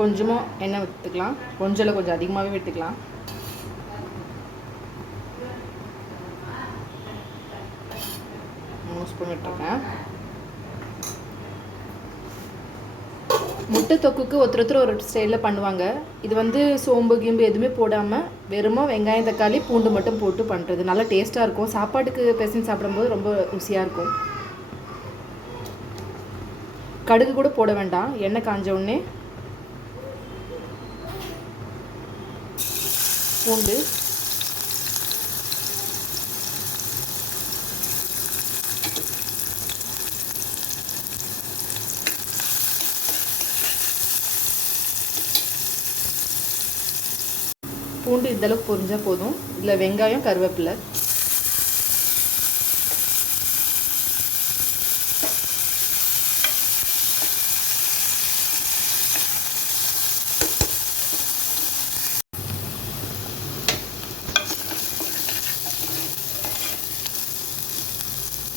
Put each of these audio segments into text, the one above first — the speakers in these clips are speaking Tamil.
கொஞ்சமாக எண்ணெய் விட்டுக்கலாம். கொஞ்சம் இல்லை கொஞ்சம் அதிகமாகவே விட்டுக்கலாம். மூணு ஸ்பூன் விட்டுருக்கேன் முட்டை தொக்குக்கு ஒருத்தர் ஒருத்தர் ஒரு ஸ்டைலில் பண்ணுவாங்க. இது வந்து சோம்பு கிம்பு எதுவுமே போடாமல் வெறுமோ வெங்காயம் தக்காளி பூண்டு மட்டும் போட்டு பண்ணுறது நல்லா டேஸ்ட்டாக இருக்கும். சாப்பாட்டுக்கு பிசைஞ்சு சாப்பிடும்போது ரொம்ப ருசியாக இருக்கும். கடுகு கூட போட வேண்டாம். எண்ணெய் காஞ்ச உடனே பூண்டு. பூண்டு இந்தளவுக்கு பொரிஞ்சால் போதும். இதில் வெங்காயம் கருவேப்பிலை.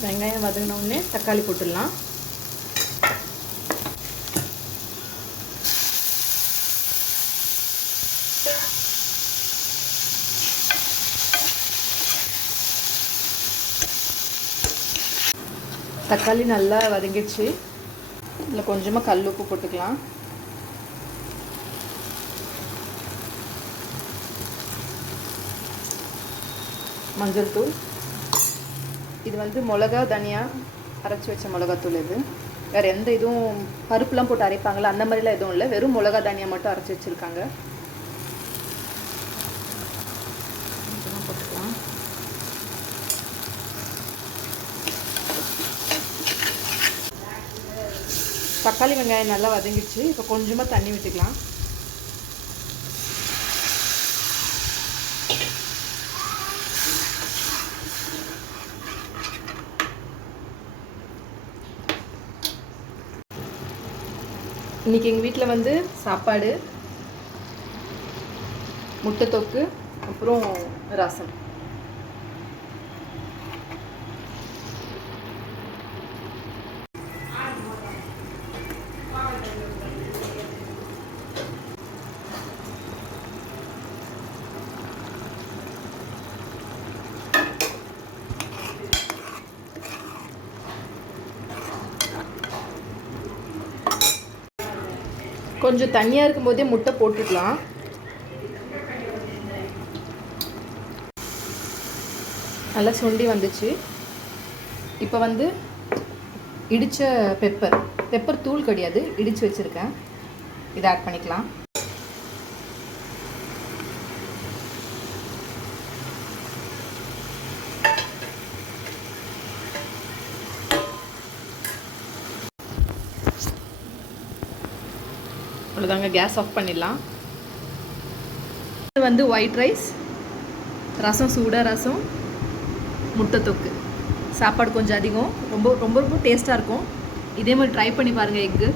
வெங்காயம் வதங்கின உடனே தக்காளி போட்டுடலாம். தக்காளி நல்லா வதங்கிடுச்சு. இதில் கொஞ்சமாக கல் உப்பு போட்டுக்கலாம். மஞ்சள் தூள். இது வந்து மிளகா தனியா அரைச்சி வச்ச மிளகாத்தூள் இது. வேறு எந்த இதுவும் பருப்புலாம் போட்டு அரைப்பாங்களா அந்த மாதிரிலாம் எதுவும் இல்லை. வெறும் மிளகா தனியா மட்டும் அரைச்சி வச்சுருக்காங்க. போட்டுக்கலாம். தக்காளி வெங்காயம் நல்லா வதங்கிடுச்சு. இப்போ கொஞ்சமாக தண்ணி விட்டுக்கலாம் இன்றைக்கி எங்கள் வீட்டில் வந்து சாப்பாடு முட்டை தொக்கு அப்புறம் ரசம். கொஞ்சம் தண்ணியாக இருக்கும்போதே முட்டை போட்டுக்கலாம். நல்லா சுண்டி வந்துச்சு. இப்போ வந்து இடித்த பெப்பர் பெப்பர் தூள் கிடையாது இடித்து வச்சுருக்கேன். இதை ஆட் பண்ணிக்கலாம். அவ்வளோதாங்க கேஸ் ஆஃப் பண்ணிடலாம். இது வந்து ஒயிட் ரைஸ் ரசம் சூடாக ரசம் முட்டை தொக்கு. சாப்பாடு கொஞ்சம் அதிகம். ரொம்ப ரொம்ப ரொம்ப டேஸ்ட்டாக இருக்கும். இதே மாதிரி ட்ரை பண்ணி பாருங்கள் எக்கு.